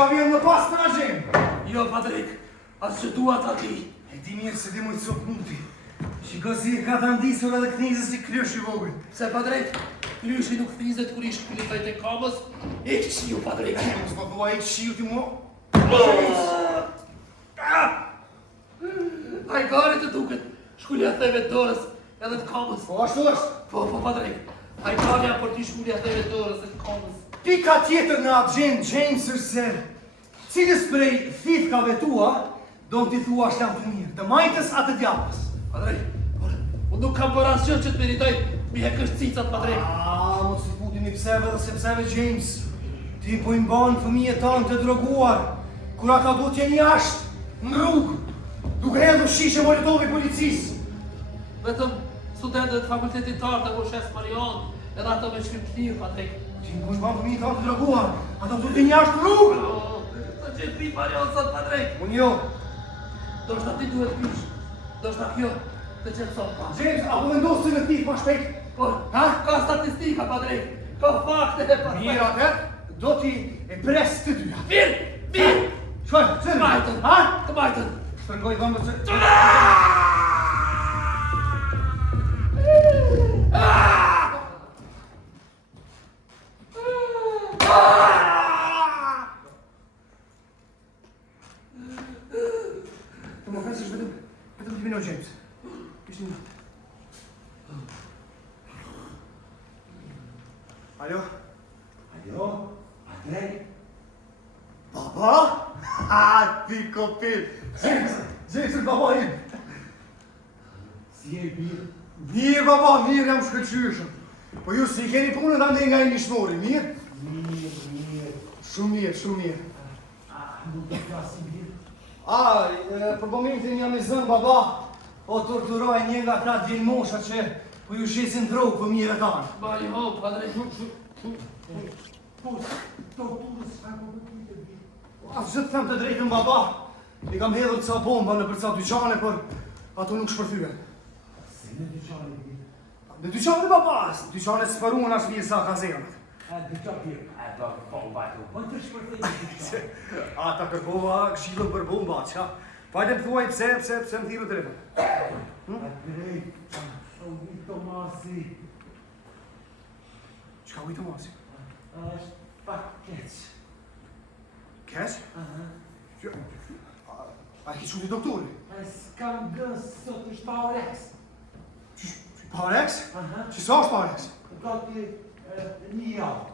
Shka vjen më pas për a gjemë? Jo, Patrik, asë që dua ta di. E di mirë se di mojtë sot muti. Shikozi e ka të ndisur edhe knizë si Klysh i vogël. Se, Patrik, Klyshi nuk thizet kur ish këllitaj të kamës, ik qiu, Patrik. Mos më thua ik qiu ti mo? Ai gare të duket, shkullja theve të dorës edhe të kamës. Po ashtu është. Po, Patrik, ai gare për ti shkullja theve të dorës edhe të kamës. Pika tjetër në atë gjemë, James është se cilës prej thithkave tua do në t'i thua shlam të mirë, të majtës atë djapës. Patrik, unë nuk kam për asgjë që të meritoj mi hekësht cicat, Patrik. Mos i puti mi pseve dhe se pseve, James. Ti po i mbanë fëmijët tanë të droguar, kur ata do t'jenë jashtë, në rrugë, duke hedhur shishe molotov i policisë. Vetëm studentët të fakultetit të artë të Shes Marion, edhe ato me shkrim të lirë, Patrik. Ti po i mbanë fëmijët tanë të droguar, ata do t'jenë jashtë në rrugë. Të gjithë pi Marion sot, Patrik. Unë jo. Do shta ti duhet pish, do shta kjo të qëtëson, pa. James, apo vendosë të në thithë ma shpejt? Por, ka statistika, Patrik, ka fakte, Patrik. Mirë atër, do t'i e pres të dyja. Mirë! Shkoj, Të majtën, të majtën. Shtrëngoj dhëmbët se... Të më fesësh vetëm të minut, James. Ishtë një. Alo? Alo? Patrik? Baba? Ha, ti kopil! James është baba im! Si e mirë? Mirë, baba, mirë, jam shkëllqyshëm. Po ju si keni punën ande nga i një shnori, mirë? Mirë. Shumë mirë, shumë mirë. Nuk e ka si mirë? Për momentin jam i zënë, baba, o torturoj një nga ta djelmosha që po ju shesin drogë për mire tanë. Ba i ho, Patrik. Po, torturës ka më të mirë. Asë që të them të drejtën, baba, i kam hedhur ca bomba në përca dyqane, për ato nuk shpërthyën. Se në dyqane mirë? Në dyqane, baba, dyqane së përruën ashtë vje sa kazerët. Dyqane mirë. Do bomba të po të shpërthyën dyqane. Ata kërkova këshillën për bomba, qa? Pajtë më thuaj pse më thirë telefon. Patrik, o i Tomasi. Qka u i Tomasi? është pak keq. Keq? A ki qëti doktori? S'kam gënë sot është Parex. Parex? Që sa është Parex? Ka ti një javë.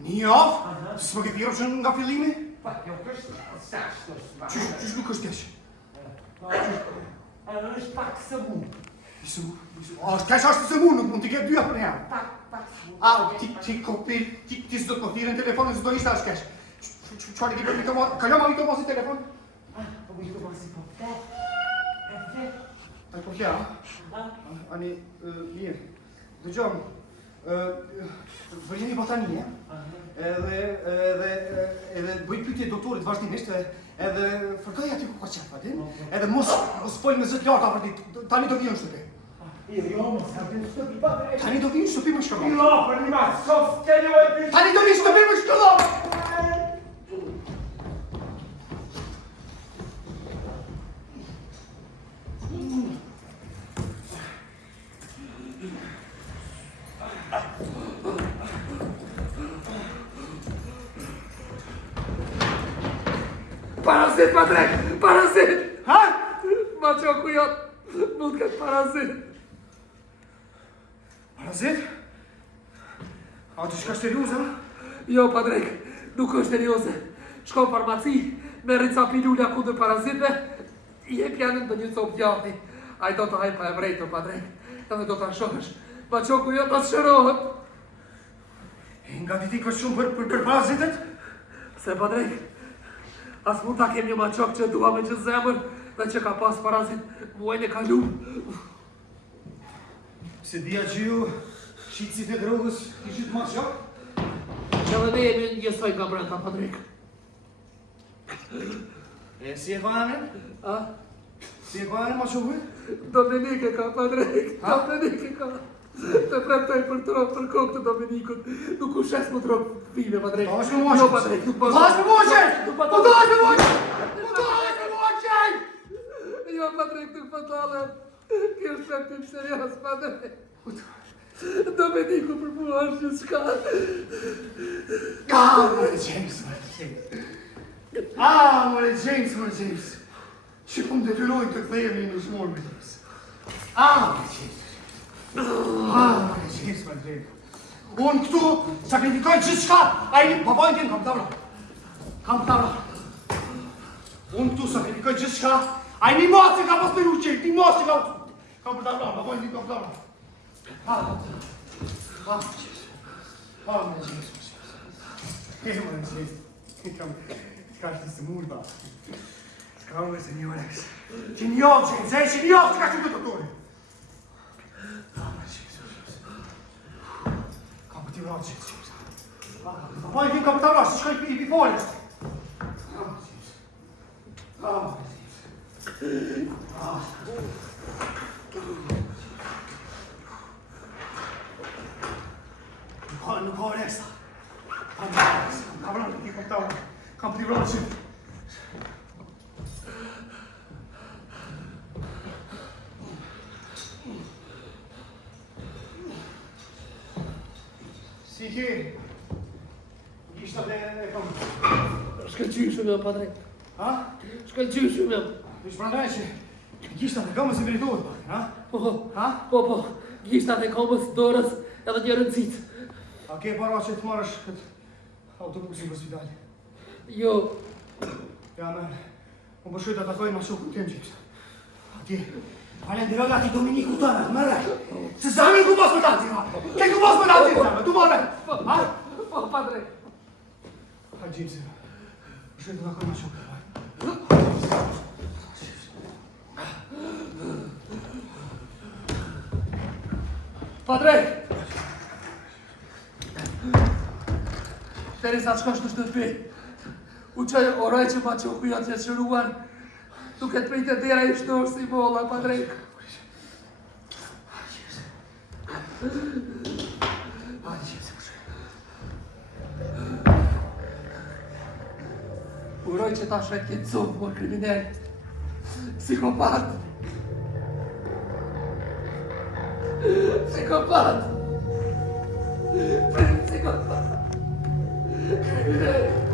Një javë? Së më ke thirë që nga fillimi? Pa, kjo kështë sashtë është. Qysh nuk është keq? është pak së mu. Është keq ashtë së mu, nuk mund t'i ketë dyja për herë. Pak së mu. Ti kopil, ti s'do të më thirë në telefonin, s'do ishte është keq. Qëfar e ki për një Tomasi? Kaljo ma një Tomasi telefon? Po një Tomasi po te. Po kja? Ani, mirë. Dëgjom, vërjeni botanie, edhe bëj pyetje doktorit vazhdimisht, edhe fërkaj aty ku ka qenë, fatin, edhe mos folj me zët larta për ti, tani do vinë në shtëpi. Jo, mos ka vinë në shtëpi, pa drejt. Tani do vinë në shtëpi më shkëllon. Jo, për një mas, sos t'kenjoj të... Tani do vinë në shtëpi më shkëllon! Parazit, Patrik! Parazit! Ha? Ma qoku jotë, mund këtë parazit. Parazit? A të shka shterioze? Jo, Patrik, nuk është serioze. Shko në farmaci, merri ca pilulla kundër parazitve, i jep janën të një copë djati. A i do të hajë pa e vrejtë, Patrik, edhe do të shohësh. Ma qoku jotë atë shërohet. Nga ti kështë shumë për parazitet? Se, Patrik, as mund ta kem një maqok që dua me që zemër dhe që ka pas parazit muajnë e kalum. Se dhja që ju shqitësit e drogës ishit maqok? Që dhe ne jemi njësoj nga brenda, Patrik. E si e fanen? A? Si e fanen maqokujt? Domenike ka, Patrik, Domenike ka. Të premtoj për tropë për kokë të Dominikut. Nuk u shes më tropë vive, Padrejk. Tash me moshë. Jo, Padrejk, nuk po. Tash me moshë. Nuk po. Tash me moshë. Tash me moshë. Jo, Padrejk, nuk po talem. Kjo është premtim serios, Padrejk. Dominiku për mua është një s'ka. More James, more James. Që po më detyrojnë të kthehemi në shmorë me James. More James, more James. Unë këtu sakrifikoj gjithçka. Ai papajin tim kam tavra. Unë këtu sakrifikoj gjithçka. Ai një mos që ka pas të ruqe, një mos që kam për tavra, papajin tim kam tavra. More James. More James. Ka është të murë, Ska me se një Alex. Që një ofë që ka shumë të doktori. Ka për t'i vratë që. Pa i tim ka për t'a vratë, që shkoj i pifole. Nuk ka Alexa. Ka vratë t'i kom t'a vratë. Kam t'i vratë që. Si ke? Gishtat e kam. Shkëllqy shumë jam, Padrejk. Ha? Shkëllqy shumë jam. Dhe shprandaj që gishtat e kam si veritohet, ha? Po, gishtat e komës, dorës edhe një rëndësit. A ke para që të marrësh këtë autobusin për spitali? Jo. Ja, men, unë përshoj të atakoj ma shokun tim që Ati, falenderoj ati Dominiku tënë, mërë. Se zamin ku mos më tanë ha? Ke ku mos më tanë zamin, tu mërë. Ha? Po, Padrejk. Ha, Gjimsi, përshoj të atakoj ma shokun. Padrejk! Deri sa të shkosh në shtëpi, u qaj oraj që ma qoku janë që shëruar, duke të pejtë dera i shtorë si molla, Padrejk. Uroj që ta shret këtë zonë, mua kriminell, psikopat. Psikopat. Psikopat. Criminell.